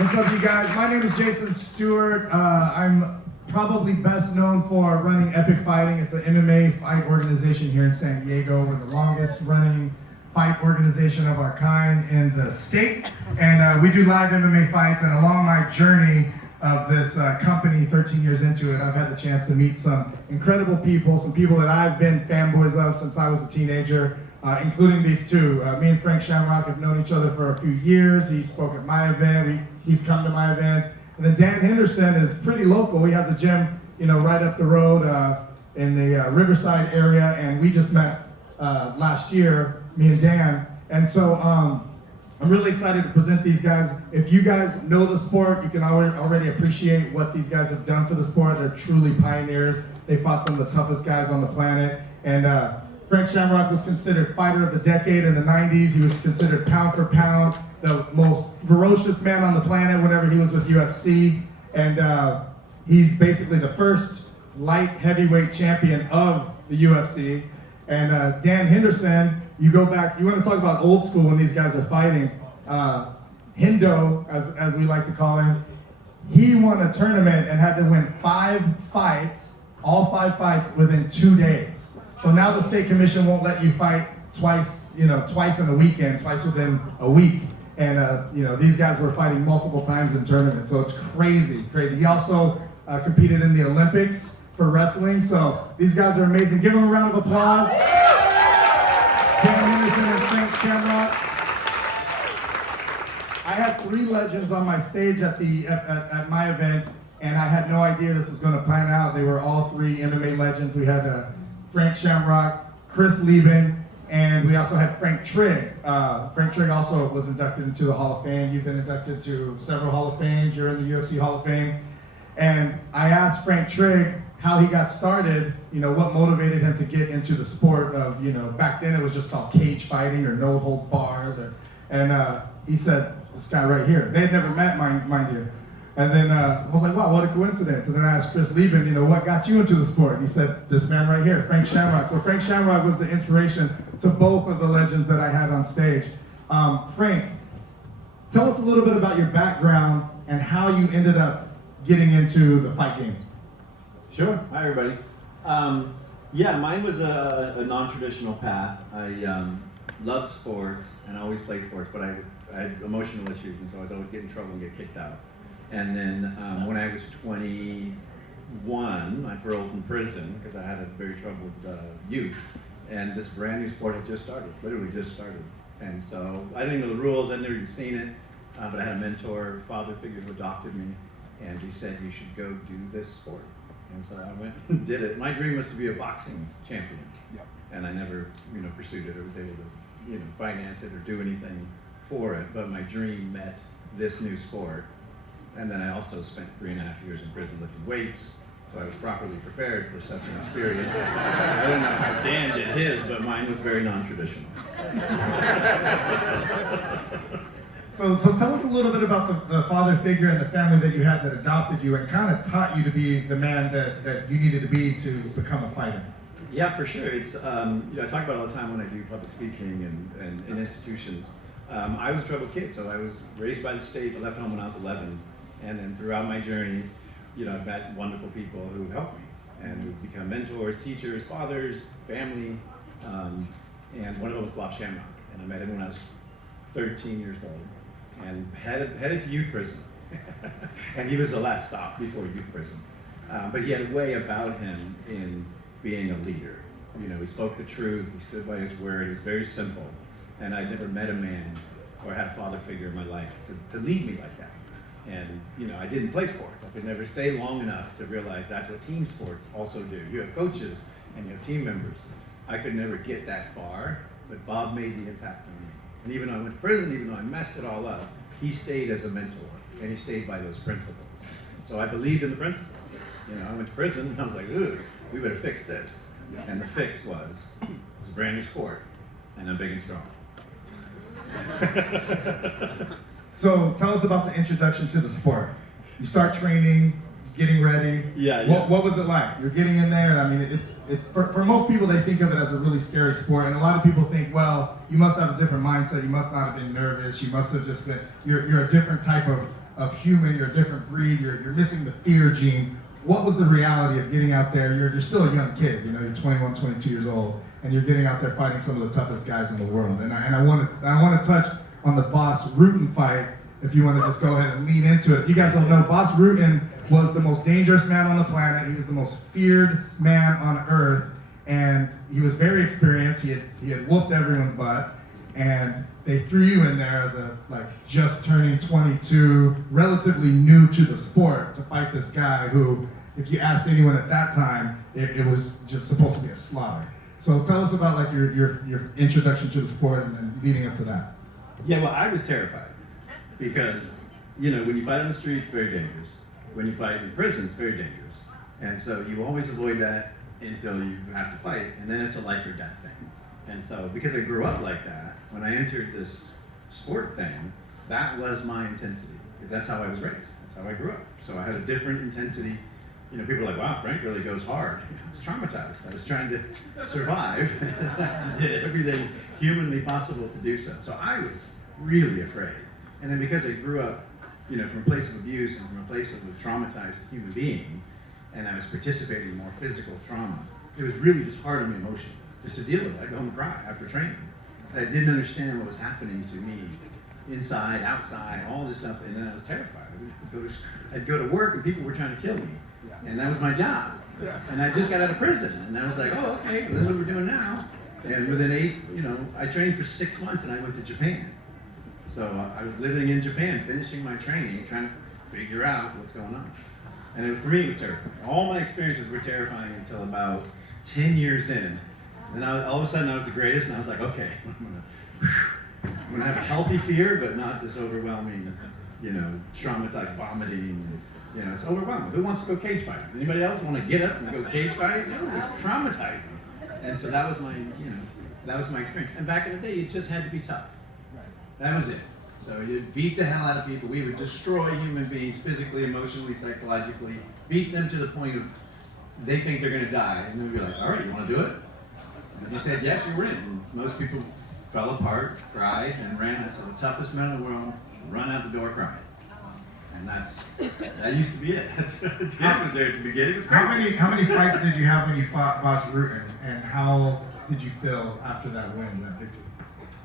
What's up, you guys? My name is Jason Stewart. I'm probably best known for running Epic Fighting. It's an MMA fight organization here in San Diego. We're the longest running fight organization of our kind in the state. And we do live MMA fights. And along my journey of this company, 13 years into it, I've had the chance to meet some incredible people, some people that I've been fanboys of since I was a teenager. Including these two. Me and Frank Shamrock have known each other for a few years. He spoke at my event. He's come to my events. And then Dan Henderson is pretty local. He has a gym, right up the road in the Riverside area. And we just met last year, me and Dan. And so I'm really excited to present these guys. If you guys know the sport, you can already appreciate what these guys have done for the sport. They're truly pioneers. They fought some of the toughest guys on the planet. And Frank Shamrock was considered fighter of the decade in the 90s. He was considered pound for pound the most ferocious man on the planet whenever he was with UFC. And he's basically the first light heavyweight champion of the UFC. And Dan Henderson, you go back, you want to talk about old school when these guys are fighting. Hendo, as we like to call him, he won a tournament and had to win 5 fights, all 5 fights within 2 days. So now the state commission won't let you fight twice in a weekend, twice within a week. And these guys were fighting multiple times in tournaments, so it's crazy. He also competed in the Olympics for wrestling, so these guys are amazing. Give them a round of applause. Dan Henderson and Frank Shamrock. I had 3 legends on my stage at my event, and I had no idea this was going to plan out. They were all 3 MMA legends. We had Frank Shamrock, Chris Lieben, and we also had Frank Trigg. Frank Trigg also was inducted into the Hall of Fame. You've been inducted to several Hall of Fames. You're in the UFC Hall of Fame. And I asked Frank Trigg how he got started, what motivated him to get into the sport of, back then it was just called cage fighting or no holds bars. And he said, this guy right here. They had never met, mind you. And then I was like, wow, what a coincidence. And then I asked Chris Lieben, what got you into the sport? And he said, this man right here, Frank Shamrock. So Frank Shamrock was the inspiration to both of the legends that I had on stage. Frank, tell us a little bit about your background and how you ended up getting into the fight game. Sure. Hi, everybody. Mine was a non-traditional path. I loved sports and I always played sports, but I had emotional issues, and so I was always get in trouble and get kicked out. And then when I was 21, I paroled from prison because I had a very troubled youth. And this brand new sport had just started, literally just started. And so I didn't even know the rules, I'd never even seen it. But I had a mentor, father figure who adopted me, and he said, you should go do this sport. And so I went and did it. My dream was to be a boxing champion. Yep. And I never pursued it or was able to finance it or do anything for it. But my dream met this new sport. And then I also spent 3.5 years in prison lifting weights, so I was properly prepared for such an experience. I don't know how Dan did his, but mine was very non-traditional. So tell us a little bit about the father figure and the family that you had that adopted you and kind of taught you to be the man that you needed to be to become a fighter. Yeah, for sure. It's I talk about it all the time when I do public speaking and in institutions. I was a troubled kid, so I was raised by the state. I left home when I was 11. And then throughout my journey, I've met wonderful people who helped me and who've become mentors, teachers, fathers, family. And one of them was Bob Shamrock. And I met him when I was 13 years old and headed to youth prison. And he was the last stop before youth prison. But he had a way about him in being a leader. He spoke the truth, he stood by his word, he was very simple. And I'd never met a man or had a father figure in my life to lead me like that. And, I didn't play sports. I could never stay long enough to realize that's what team sports also do. You have coaches and you have team members. I could never get that far, but Bob made the impact on me. And even though I went to prison, even though I messed it all up, he stayed as a mentor and he stayed by those principles. So I believed in the principles. I went to prison and I was like, ooh, we better fix this. And the fix was a brand new sport and I'm big and strong. So tell us about the introduction to the sport. You start training, getting ready. Yeah. What was it like? You're getting in there. I mean, it's for most people, they think of it as a really scary sport, and a lot of people think, well, you must have a different mindset. You must not have been nervous. You must have just been. You're a different type of human, you're a different breed, you're missing the fear gene. What was the reality of getting out there? You're still a young kid, you know, you're 21, 22 years old, and you're getting out there fighting some of the toughest guys in the world. And I want to touch on the Boss Rutan fight, if you want to just go ahead and lean into it. If you guys don't know, Boss Rutan was the most dangerous man on the planet. He was the most feared man on earth, and he was very experienced. He had whooped everyone's butt, and they threw you in there as a just turning 22, relatively new to the sport, to fight this guy who, if you asked anyone at that time, it was just supposed to be a slaughter. So tell us about your introduction to the sport and then leading up to that. Yeah, well, I was terrified because, you know, when you fight on the street, it's very dangerous. When you fight in prison, it's very dangerous. And so you always avoid that until you have to fight, and then it's a life or death thing. And so, because I grew up like that, when I entered this sport thing, that was my intensity, because that's how I was raised. That's how I grew up. So I had a different intensity. You know, people are like, wow, Frank really goes hard. I was traumatized. I was trying to survive. I did everything humanly possible to do so. So I was really afraid. And then because I grew up, you know, from a place of abuse and from a place of a traumatized human being, and I was participating in more physical trauma, it was really just hard on me emotionally, just to deal with it. I'd go home and cry after training. I didn't understand what was happening to me, inside, outside, all this stuff, and then I was terrified. I'd go to work and people were trying to kill me, and that was my job. And I just got out of prison, and I was like, oh, okay, well, this is what we're doing now. And within I trained for 6 months, and I went to Japan. So I was living in Japan, finishing my training, trying to figure out what's going on. And for me, it was terrifying. All my experiences were terrifying until about 10 years in. And then all of a sudden, I was the greatest, and I was like, okay, I'm gonna have a healthy fear, but not this overwhelming, you know, traumatized vomiting. You know, it's overwhelming. Who wants to go cage fight? Anybody else want to get up and go cage fight? No, it's traumatizing. And so that was my, that was my experience. And back in the day, it just had to be tough. That was it. So you'd beat the hell out of people. We would destroy human beings physically, emotionally, psychologically, beat them to the point of they think they're going to die. And then we'd be like, all right, you want to do it? And if you said yes, you were in. And most people fell apart, cried, and ran. That's the toughest man in the world. Run out the door crying. And that used to be it. Dan was there at the beginning. It was crazy. How many fights did you have when you fought Boss Rutan, and how did you feel after that win, that victory?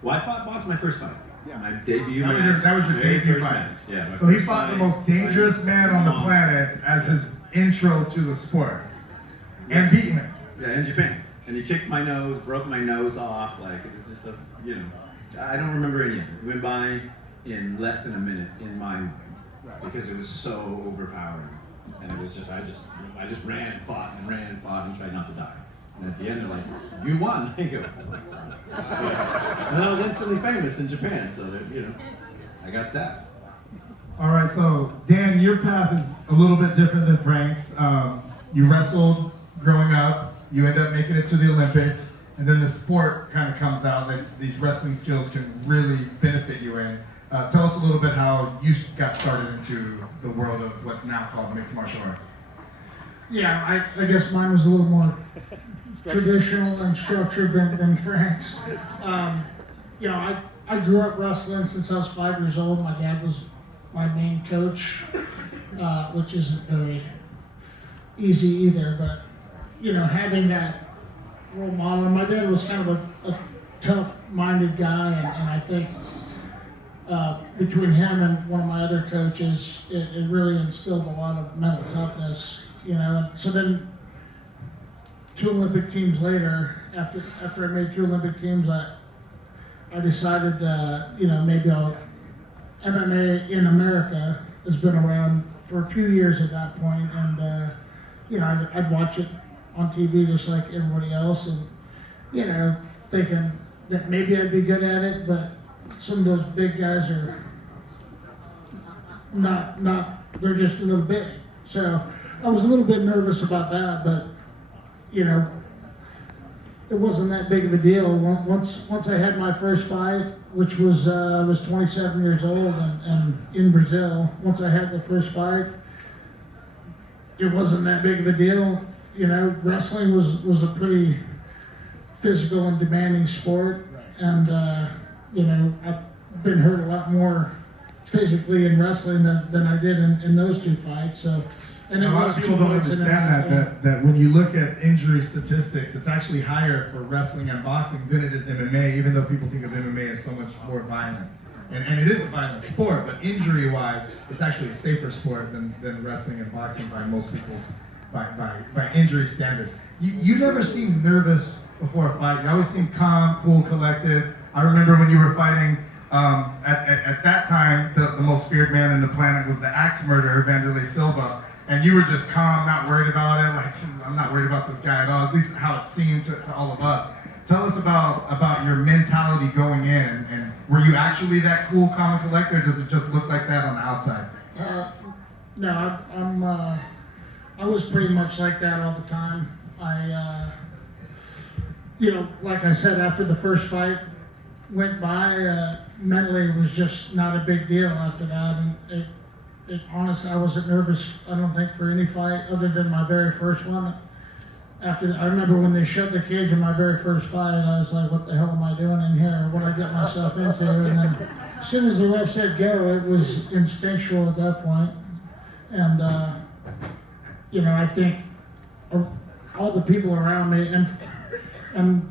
Well, I fought Boss my first fight. Yeah. My debut that was your debut fight. Match. Yeah. So he fought the most dangerous man on the planet as his intro to the sport, and beat him. Yeah, in Japan. And he kicked my nose, broke my nose off. Like, it was just I don't remember any of it. It went by in less than a minute in my mind, because it was so overpowering. And it was just, I just ran and fought and tried not to die. And at the end, they're like, you won. I go, and I was instantly famous in Japan, so that, I got that. All right, so Dan, your path is a little bit different than Frank's. You wrestled growing up, you end up making it to the Olympics, and then the sport kind of comes out that these wrestling skills can really benefit you in. Tell us a little bit how you got started into the world of what's now called mixed martial arts. Yeah, I guess mine was a little more traditional and structured than Frank's. I grew up wrestling since I was 5 years old. My dad was my main coach, which isn't very easy either, but, having that role model. My dad was kind of a tough-minded guy, and I think between him and one of my other coaches, it really instilled a lot of mental toughness, And so then 2 Olympic teams later, after I made 2 Olympic teams, I decided, maybe MMA in America has been around for a few years at that point, and I'd watch it on TV just like everybody else, and thinking that maybe I'd be good at it, but some of those big guys are not. They're just a little bit. So I was a little bit nervous about that, but it wasn't that big of a deal. Once I had my first fight, which was I was 27 years old and in Brazil. Once I had the first fight, it wasn't that big of a deal. Wrestling was a pretty physical and demanding sport, and I've been hurt a lot more physically in wrestling than I did in those two fights. So, and A lot of people don't understand that when you look at injury statistics, it's actually higher for wrestling and boxing than it is MMA, even though people think of MMA as so much more violent. And it is a violent sport, but injury-wise, it's actually a safer sport than wrestling and boxing by most people's, by injury standards. You never seem nervous before a fight. You always seem calm, cool, collected. I remember when you were fighting, at that time, the most feared man in the planet was the axe murderer, Vanderlei Silva. And you were just calm, not worried about it. Like, I'm not worried about this guy at all. At least how it seemed to all of us. Tell us about your mentality going in, and were you actually that cool, calm, and collected, or does it just look like that on the outside? No, I was pretty much like that all the time. Like I said, after the first fight went by, mentally it was just not a big deal after that, and honestly, I wasn't nervous, I don't think, for any fight other than my very first one. I remember when they shut the cage in my very first fight, I was like, what the hell am I doing in here? What did I get myself into? And then as soon as the ref said go, it was instinctual at that point. And, I think all the people around me, and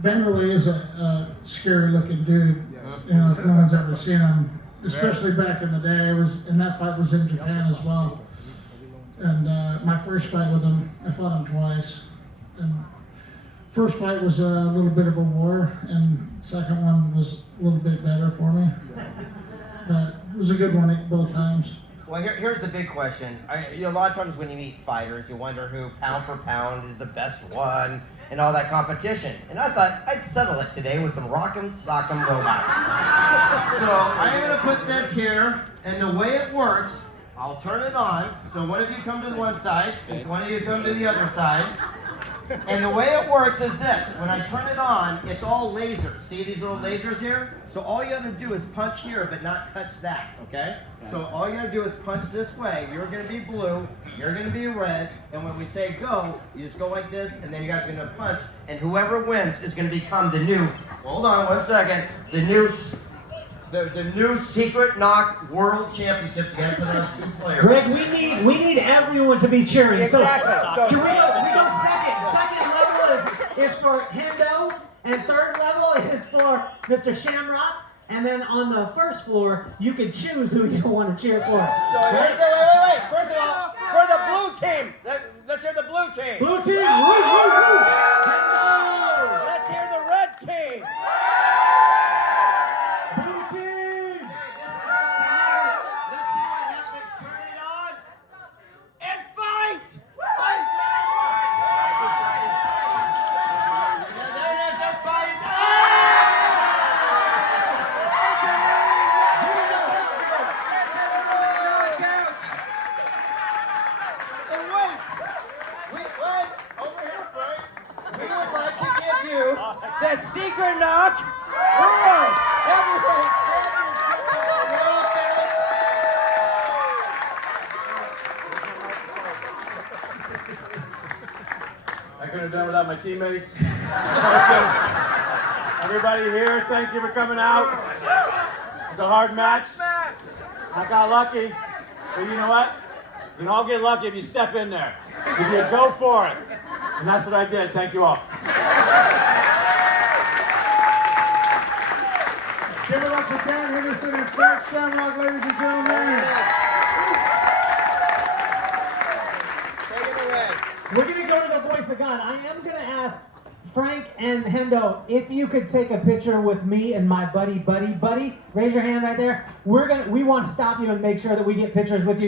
Vanderlei is a scary looking dude, if no one's ever seen him. Especially back in the day, and that fight was in Japan as well. And my first fight with him, I fought him twice. And first fight was a little bit of a war, and second one was a little bit better for me. But it was a good one both times. Well, here's the big question. A lot of times when you meet fighters, you wonder who, pound for pound, is the best one, and all that competition. And I thought I'd settle it today with some rock'em sock'em robots. So I'm gonna put this here, and the way it works, I'll turn it on. So one of you come to the one side, and one of you come to the other side. And the way it works is this. When I turn it on, it's all lasers. See these little lasers here? So all you have to do is punch here, but not touch that, okay? So all you have to do is punch this way. You're going to be blue, you're going to be red, and when we say go, you just go like this, and then you guys are going to punch, and whoever wins is going to become the new, hold on one second, the new Secret Knock World Championships. You got to put on 2 players. Greg, we need everyone to be cheering. Exactly. So can we go second. Second level is for Hendo, and third level is for Mr. Shamrock. And then on the first floor, you can choose who you want to cheer for. So wait. First of all, for the blue team, let's hear the blue team. Blue team, woo, woo, woo. Hendo. Let's hear the red team. Blue team. Let's see what happens. Turn it on and fight. There it is. They're fighting. The Secret Knock World Heavyweight Championship World I couldn't have done without my teammates. Everybody here, thank you for coming out. It was a hard match. I got lucky, but you know what? You can all get lucky if you step in there. If you go for it. And that's what I did. Thank you all. Give it up for Dan Henderson and Frank Shamrock, ladies and gentlemen. Take it away. We're going to go to the voice of God. I am going to ask Frank and Hendo if you could take a picture with me and my buddy. Raise your hand right there. We want to stop you and make sure that we get pictures with you.